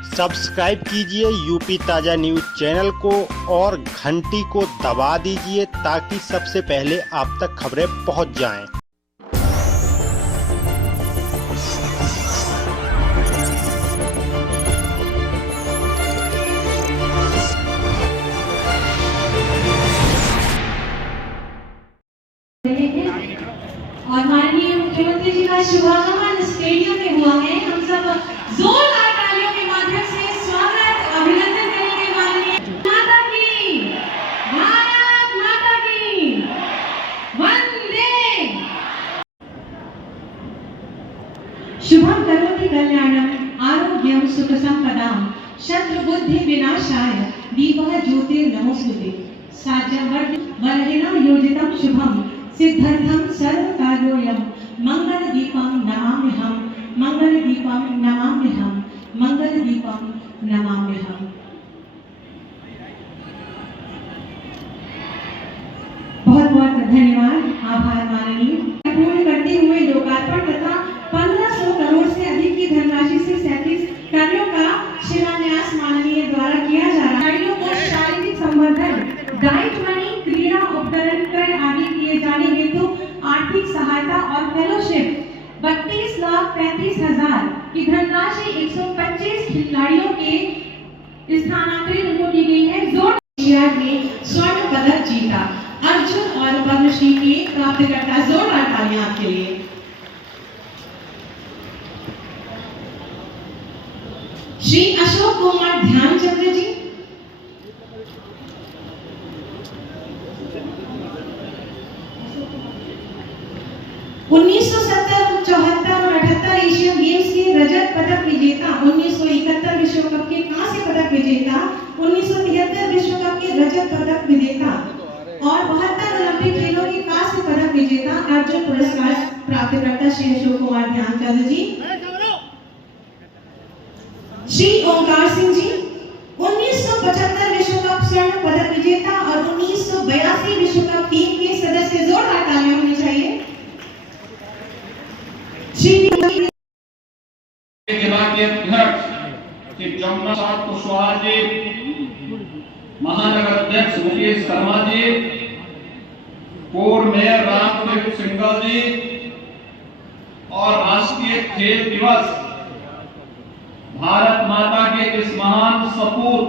Subscribe कीजिए UP ताजा news channel को और घंटी को दबा दीजिए ताकि सबसे पहले आप तक खबरें पहुंच जाएं। और माननीय मुख्यमंत्री जी का शुभागमन स्टेडियम में हुआ है। हम सब जोरदार तालियों के माध्यम से स्वागत अभिनंदन करेंगे। माननीय माता की, भारत माता की वंदे। शुभम करोति कल्याणम आरोग्यम सुख संपदाम शत्रु बुद्धि विनाशाय दीपः ज्योतिर्नमोस्तुते साज्यं वरदेना योजितं शुभम सिद्धर्थं सर्वकार्योऽयं मंगलदीपं नमाम्यहं मंगलदीपं नमाम्यहं मंगलदीपं नमाम्यहं। बहुत बहुत धन्यवाद, आभार माननीय। पूर्ण करते हुए लोकार्पण तथा 1500 करोड़ से अधिक की धनराशि से 37 कार्यों का शिलान्यास माननीय द्वारा किया जा रहा है। खिलाड़ियों को शारीरिक संवर्धन, डाइट मनी, क्रीड़ा उपकरण आदि किए जाने हेतु आर्थिक सहायता और फेलोशिप 32,35,000 की धनराशि 125 खिलाड़ियों के स्थानांतरित उनको की गई है। जोड़ में स्वर्ण पदक जीता अर्जुन और पद्मश्री के प्राप्तकर्ता, जोरदार तालियां आपके लिए। श्री अशोक कुमार ध्यानचंद्र जी, उन्नीस 74 और 78 एशियन गेम्स के रजत पदक विजेता, 1971 विश्व कप के कांस्य पदक विजेता, 1973 विश्व कप के रजत पदक विजेता और 72 ओलंपिक खेलों के कांस्य पदक विजेता अर्जुन पुरस्कार प्राप्तकर्ता श्री अशोक कुमार ध्यानचंद जी। श्री ओंकार सिंह जी, 1975 विश्व कप स्वर्ण पदक विजेता और 1982 विश्व कप टीम के सदस्य, जोरदार तालियां होनी चाहिए। कुशवाहा जी, महानगर अध्यक्ष मुकेश शर्मा जी, पूर्व मेयर रामदेव सिंघल जी और राष्ट्रीय खेल दिवस भारत माता के इस महान सपूत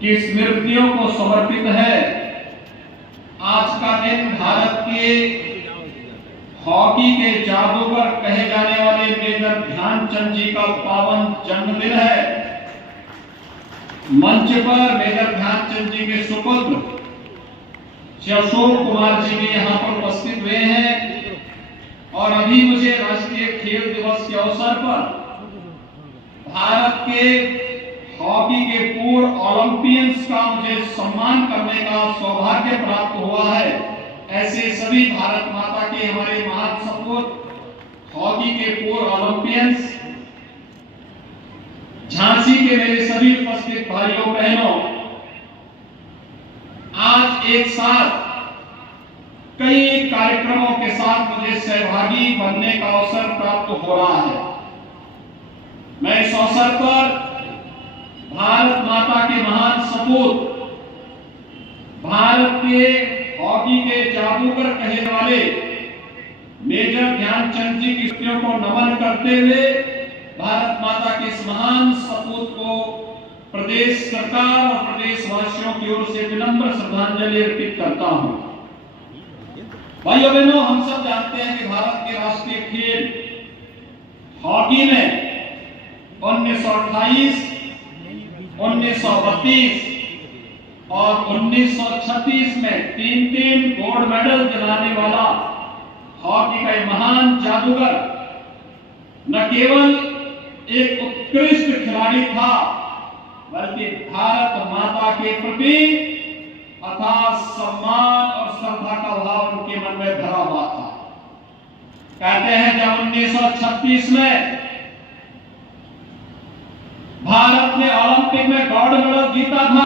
की स्मृतियों को समर्पित है। आज का दिन भारत के हॉकी के जादूगर कहे जाने वाले मेजर ध्यानचंद जी का पावन जन्मदिन है। मंच पर मेजर ध्यानचंद जी के सुपुत्र श्री अशोक कुमार जी भी यहाँ पर उपस्थित हुए हैं और अभी मुझे राष्ट्रीय खेल दिवस के अवसर पर भारत के हॉकी के पूर्व ओलंपियंस का मुझे सम्मान करने का सौभाग्य प्राप्त हुआ है। ऐसे सभी भारत माता के हमारे महान सपूत हॉकी के पूर्व ओलंपियंस, झांसी के मेरे सभी उपस्थित भाइयों बहनों, आज एक साथ कई कार्यक्रमों के साथ मुझे सहभागी बनने का अवसर प्राप्त हो रहा है। मैं इस अवसर पर भारत माता के महान सपूत, भारत के हॉकी के जादूगर कहे वाले मेजर ध्यानचंद जी की स्मृतियों को नमन करते हुए भारत माता के इस महान सपूत को प्रदेश सरकार और प्रदेशवासियों की ओर से विनम्र श्रद्धांजलि अर्पित करता हूं। भाइयों बहनों, हम सब जानते हैं कि भारत के राष्ट्रीय खेल हॉकी में 1928, 1932 और 1936 में 3-3 गोल्ड मेडल दिलाने वाला हॉकी का महान जादूगर न केवल एक उत्कृष्ट खिलाड़ी था बल्कि भारत माता के प्रति अथाह सम्मान और श्रद्धा का भाव उनके मन में भरा हुआ था। कहते हैं जब 1936 में भारत ने ओलंपिक में गोल्ड मेडल जीता था,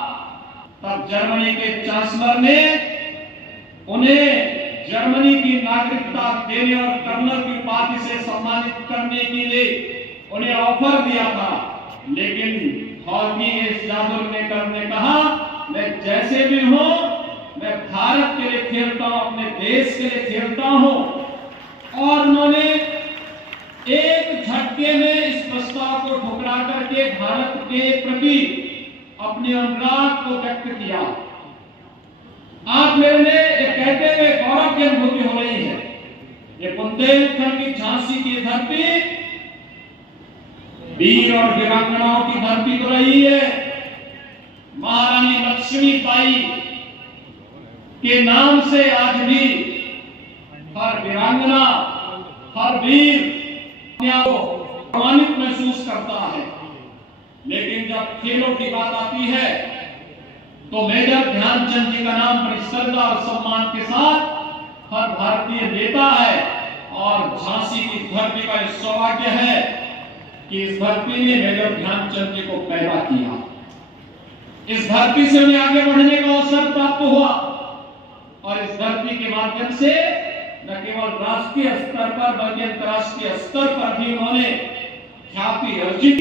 तब जर्मनी के चांसलर ने उन्हें जर्मनी की नागरिकता देने और कर्नल की उपाधि से सम्मानित करने के लिए उन्हें ऑफर दिया था, लेकिन हॉकी इजाजुल नेकर ने कहा मैं जैसे भी हूं, मैं भारत के लिए खेलता हूं, अपने देश के लिए खेलता हूं। और उन्होंने एक झटके में इस प्रस्ताव को ठुकरा करके भारत के प्रति अपने अनुराग को व्यक्त किया। आज मेरे लिए ये कहते हुए गौरव की अनुभूति हो रही है, ये बुंदेलखंड की झांसी की धरती वीर और वीरांगनाओं की धरती तो रही है। महारानी लक्ष्मीबाई के नाम से आज भी हर वीरांगना, हर वीर अपने आप को सम्मानित महसूस करता है। लेकिन जब खेलों की बात आती है तो मेजर ध्यानचंद जी का नाम बड़ी श्रद्धा और सम्मान के साथ हर भारतीय देता है। और झांसी की धरती का सौभाग्य है कि इस धरती ने मेजर ध्यानचंद जी को पैदा किया। इस धरती से उन्हें आगे बढ़ने का अवसर प्राप्त हुआ और इस धरती के माध्यम से न केवल राष्ट्रीय स्तर पर बल्कि अंतर्राष्ट्रीय स्तर पर भी उन्होंने ख्याति अर्जित।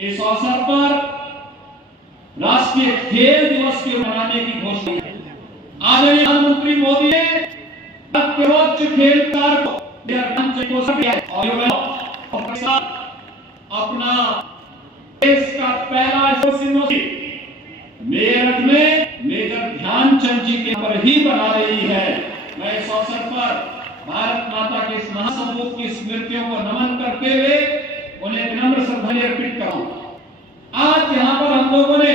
इस अवसर पर राष्ट्रीय खेल दिवस के मनाने की घोषणा आदरणीय प्रधानमंत्री मोदी ने सर्वोच्च खेल को अपना देश का पहला मेरठ में मेजर ध्यानचंद जी के पर ही बना रही है। मैं इस अवसर पर भारत माता के इस महासपूत की स्मृतियों को नमन करते हुए उन्हें विनम्र श्रद्धांजलि अर्पित करूं। आज यहाँ पर हम लोगों ने,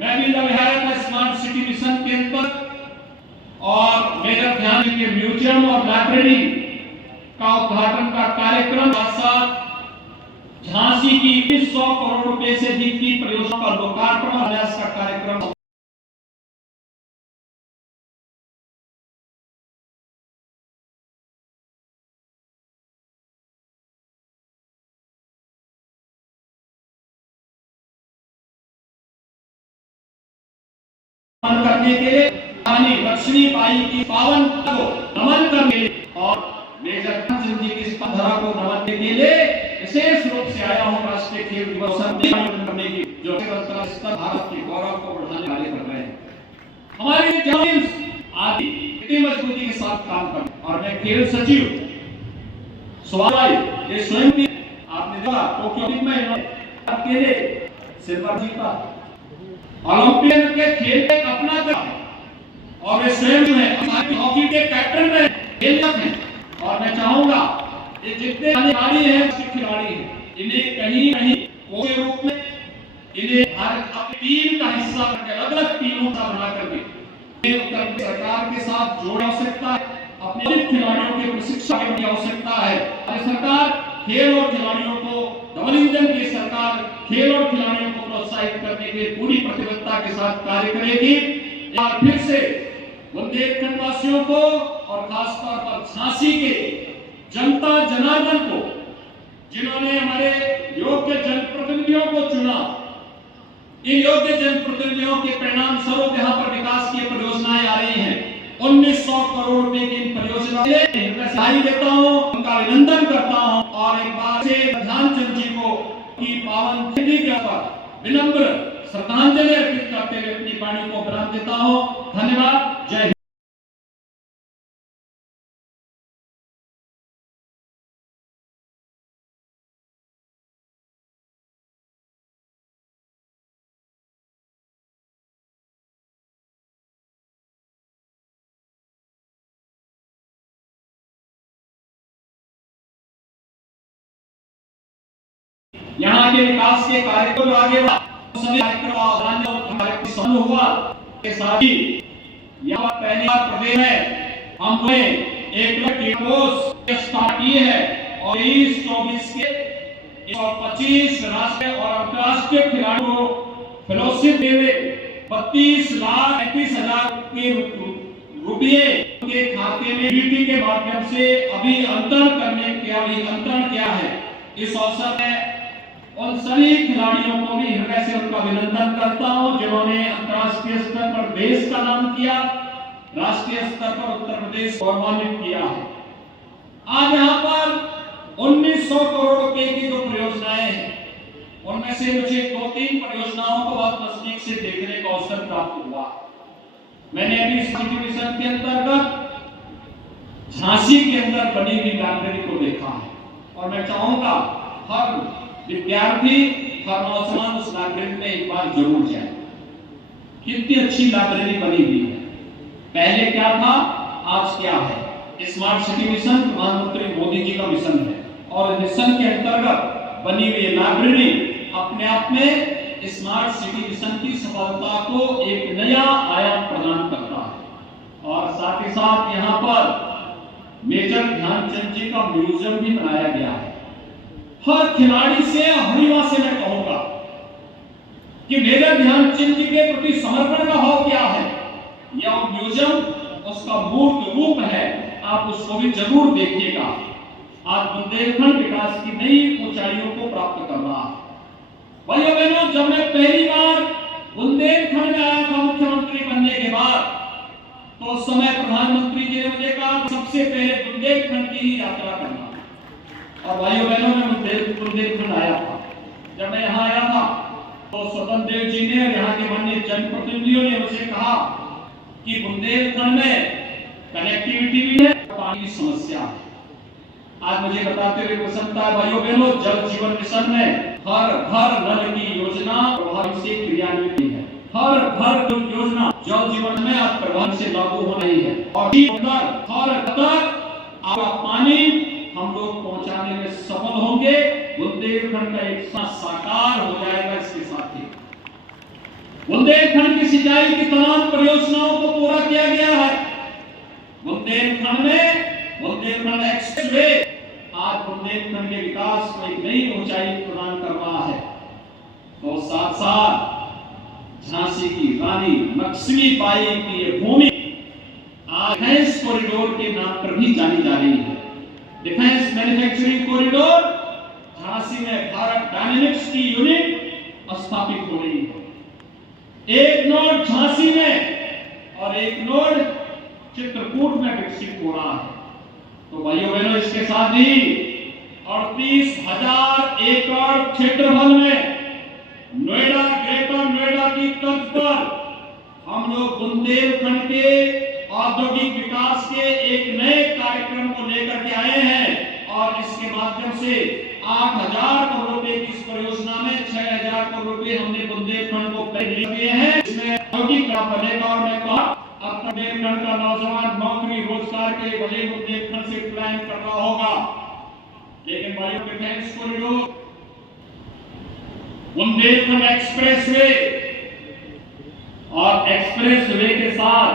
मैं भी जब आया था स्मार्ट सिटी मिशन के अंतर्गत और मेजर ध्यान के म्यूजियम और लाइब्रेरी का उद्घाटन का कार्यक्रम साथ साथ झांसी की 100 करोड़ रुपए से अधिक की परियोजना का लोकार्पण और न्यास का कार्यक्रम करने के लिए रानी लक्ष्मीबाई की पावन को नमन करने और मेजर ध्यानचंद जी की धरा को नमन करने के लिए विशेष रूप से आया हूं। राष्ट्रीय खेल दिवस करने की जो भारत के गौरव को बढ़ाने वाले कर रहे हैं। हमारे टीम्स आदि इतनी मजबूती के साथ काम कर और मैं खेल सचिव स्वाभाई ये स्वयं की आपने देखा टोक्यो में अकेले सिल्वर जीता, ओलंपियन के खेल एक अपना था और वे स्वयं जो है हॉकी के कैप्टन में खेलते हैं। और मैं चाहूंगा ये जितने खिलाड़ी हैं खिलाड़ी हैं इन्हें कहीं कहीं कोई रूप में इन्हें भारत अपनी टीम का हिस्सा करके अलग अलग टीमों का बना करके उत्तर सरकार के साथ जोड़ आवश्यकता है। अपने खिलाड़ियों के प्रशिक्षण की आवश्यकता है। सरकार खेल और खिलाड़ियों को डबल इंजन की सरकार खेल और खिलाड़ियों को प्रोत्साहित करने के लिए पूरी प्रतिबद्धता के साथ कार्य करेगी। और फिर से बुंदेलखंड वासियों को और खासतौर पर झांसी के जनता जनार्दन को जिन्होंने हमारे योग्य जनप्रतिनिधियों को चुना, इन योग्य जनप्रतिनिधियों के परिणाम स्वरूप यहाँ पर विकास की परियोजनाएं आ रही हैं। 1900 करोड़ रुपए की इन परियोजनाओं में बधाई देता हूँ, उनका अभिनंदन करता हूँ और एक बार से ध्यानचंद जी को की पावन तिथि के ऊपर विनम्र श्रद्धांजलि अर्पित करते हुए अपनी वाणी को विराम देता हूँ। धन्यवाद। जय हिंद। यहाँ के विकास के कार्य को आगे सभी कार्यक्रम हुआ के साथ ही यहाँ पहली बार प्रदेश में हमने एक कोर्स स्टार्ट किए हैं और 23-24 के 125 राष्ट्रीय और अंतर्राष्ट्रीय खिलाड़ियों को फेलोशिप देवे 32,35,000 के रुपये के खाते में डीटी के माध्यम से अभी अंतरण किया है। इस अवसर में उन सभी खिलाड़ियों को भी हृदय से उनका अभिनंदन करता हूं जिन्होंने अंतर्राष्ट्रीय स्तर पर देश का नाम किया, राष्ट्रीय स्तर पर उत्तर प्रदेश गौरवान्वित किया है। आज यहाँ पर 1900 करोड़ रुपए की जो परियोजनाएं हैं, उनमें से मुझे 2-3 परियोजनाओं को बहुत नजदीक से देखने का अवसर प्राप्त हुआ। मैंने अभी सिटी मिशन के अंतर्गत झांसी के अंदर बनी हुई लाइब्रेरी को देखा है, और मैं चाहूंगा हर विद्यार्थी, हर नौजवान उस लाइब्रेरी में एक बार जरूर जाए। कितनी अच्छी लाइब्रेरी बनी हुई है। पहले क्या था, आज क्या है। स्मार्ट सिटी मिशन प्रधानमंत्री मोदी जी का मिशन है, और मिशन के अंतर्गत बनी हुई लाइब्रेरी अपने आप में स्मार्ट सिटी मिशन की सफलता को एक नया आयाम प्रदान करता है। और साथ ही साथ यहाँ पर मेजर ध्यानचंद जी का म्यूजियम भी बनाया गया है। हर खिलाड़ी से, हरिवा से मैं कहूंगा कि मेजर ध्यानचंद जी के प्रति समर्पण का भाव क्या है। यह म्यूजियम उसका मूर्त रूप है, आप उसको भी जरूर देखिएगा। आज बुंदेलखंड विकास की नई ऊंचाइयों को प्राप्त कर रहा है। भाइयों बहनों, जब मैं पहली बार बुंदेलखंड में आया था मुख्यमंत्री बनने के बाद, तो उस समय प्रधानमंत्री जी ने मुझे कहा सबसे पहले बुंदेलखंड की ही यात्रा करना। और भाइयों बहनों, मैं बुंदेलखंड आया था। जब मैं यहाँ आया था तो स्वतंत्र देव जी ने और यहाँ के माननीय जनप्रतिनिधियों ने मुझे कहा कि बुंदेलखंड में कनेक्टिविटी भी है, पानी की समस्या है। आज मुझे बताते हुए प्रसन्नता है भाइयों बहनों, जल जीवन मिशन में हर घर नल की योजना प्रभावी से क्रियान्वित है। हर घर योजना जल जीवन में अब प्रभावी से लागू हो रही है, और हर तक आपका पानी हम लोग पहुंचाने में सफल होंगे। बुंदेलखंड का एक साकार हो जाएगा। इसके साथ ही बुंदेलखंड की सिंचाई की तमाम परियोजनाओं को पूरा किया गया है। बुंदेलखंड में बुंदेलखंड एक्सप्रेसवे आज बुंदेलखंड के विकास को एक नई ऊंचाई प्रदान कर रहा है। तो साथ साथ झांसी की रानी लक्ष्मीबाई की ये भूमि आज डिफेंस कॉरिडोर के नाम पर भी जानी जा रही है। डिफेंस मैन्युफैक्चरिंग कॉरिडोर झांसी में भारत डायनेमिक्स की यूनिट स्थापित हो रही है। एक नोड झांसी में और एक नोड चित्रकूट में विकसित हो रहा है। तो भाइयों बहनों, इसके साथ ही 38,000 एकड़ क्षेत्रफल में नोएडा, ग्रेटर नोएडा की तर्ज पर हम लोग बुंदेलखंड के औद्योगिक विकास के एक नए कार्यक्रम को लेकर के आए हैं, और इसके माध्यम से 8,000 करोड़ रुपए की इस परियोजना में 6,000 करोड़ रुपए हमने बुंदेलखंड को दिए हैं, जिसमें औद्योगिक बनेगा। और मैं कहा अब बुंदेलखंड का नौजवान नौकरी रोजगार के लिए भले बुंदेलखंड से प्लान कर रहा होगा, लेकिन भाइयों डिफेंस कॉरिडोर, बुंदेलखंड एक्सप्रेसवे और एक्सप्रेसवे के साथ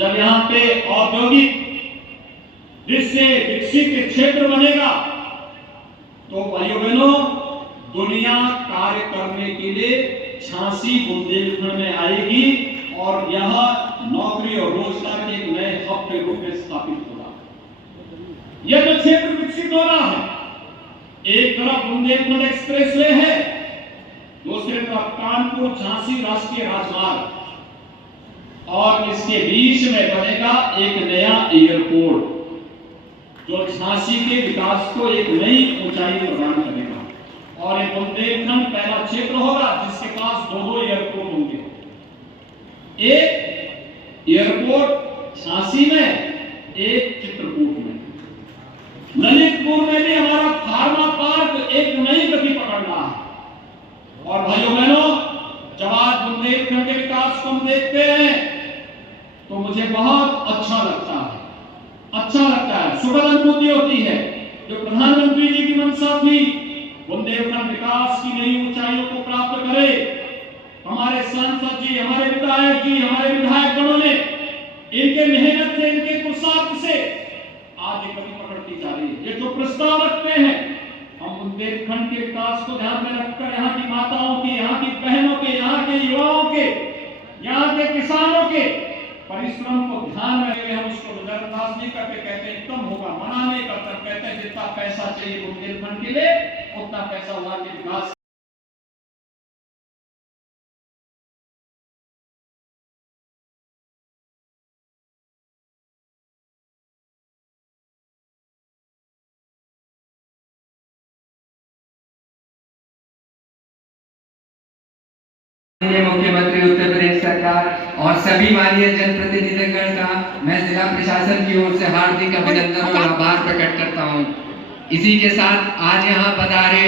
जब यहाँ पे औद्योगिक जिससे विकसित क्षेत्र बनेगा, तो भाइयों बहनों, दुनिया कार्य करने के लिए झांसी बुंदेलखंड में आएगी, और यह नौकरी और रोजगार के एक नए हब के रूप में स्थापित होगा। यह जो क्षेत्र विकसित हो रहा है, एक तरफ बुंदेलखंड एक्सप्रेसवे है, दूसरी तरफ कानपुर झांसी राष्ट्रीय राजमार्ग, और इसके बीच में बनेगा एक नया एयरपोर्ट जो झांसी के विकास को एक नई ऊंचाई प्रदान करेगा। और ये बुंदेलखंड पहला क्षेत्र होगा जिसके पास 2 एयरपोर्ट होंगे। एक एयरपोर्ट झांसी में, एक चित्रकूट में। ललितपुर में भी हमारा फार्मा पार्क एक नई गति पकड़ रहा है। और भाइयों बहनों, जब आज बुंदेलखंड के विकास को हम देखते हैं तो मुझे बहुत अच्छा लगता है। सुखद अनुभूति होती है। जो प्रधानमंत्री जी की मंशा थी, बुंदेलखंड विकास की नई ऊंचाइयों को प्राप्त करे, हमारे सांसद जी, हमारे विधायक जी, हमारे विधायकगणों ने इनके मेहनत से, इनके पुरुषार्थ से आज ये गति पकड़ती जा रही है। ये जो प्रस्ताव रखते हैं, हम बुंदेलखंड के विकास को ध्यान में रखकर यहाँ की माताओं की, यहाँ की बहनों के, यहाँ के युवाओं के, यहाँ के किसानों के परिश्रम को ध्यान में रखे, हम उसको नजरअंदाज नहीं करते। कहते हैं कम होगा, मना नहीं करते। कहते हैं जितना पैसा चाहिए बुंदेलखंड के लिए, उतना पैसा वहां के विकास माननीय मुख्यमंत्री उत्तर प्रदेश सरकार और सभी माननीय जनप्रतिनिधिगण का मैं जिला प्रशासन की ओर से हार्दिक अभिनंदन और आभार प्रकट करता हूं। इसी के साथ आज यहां पधारे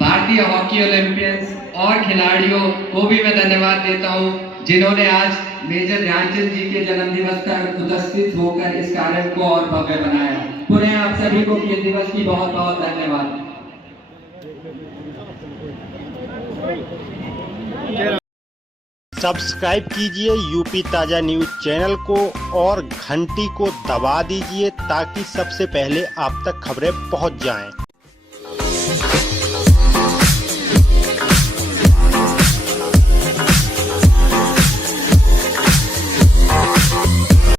भारतीय हॉकी ओलंपियंस और खिलाड़ियों को भी मैं धन्यवाद देता हूं, जिन्होंने आज मेजर ध्यानचंद जी के जन्मदिवस पर उपस्थित होकर इस कार्य को और भव्य बनाया। पुनः आप सभी को खेल दिवस की बहुत बहुत धन्यवाद। सब्सक्राइब कीजिए यूपी ताजा न्यूज चैनल को और घंटी को दबा दीजिए ताकि सबसे पहले आप तक खबरें पहुंच जाएं।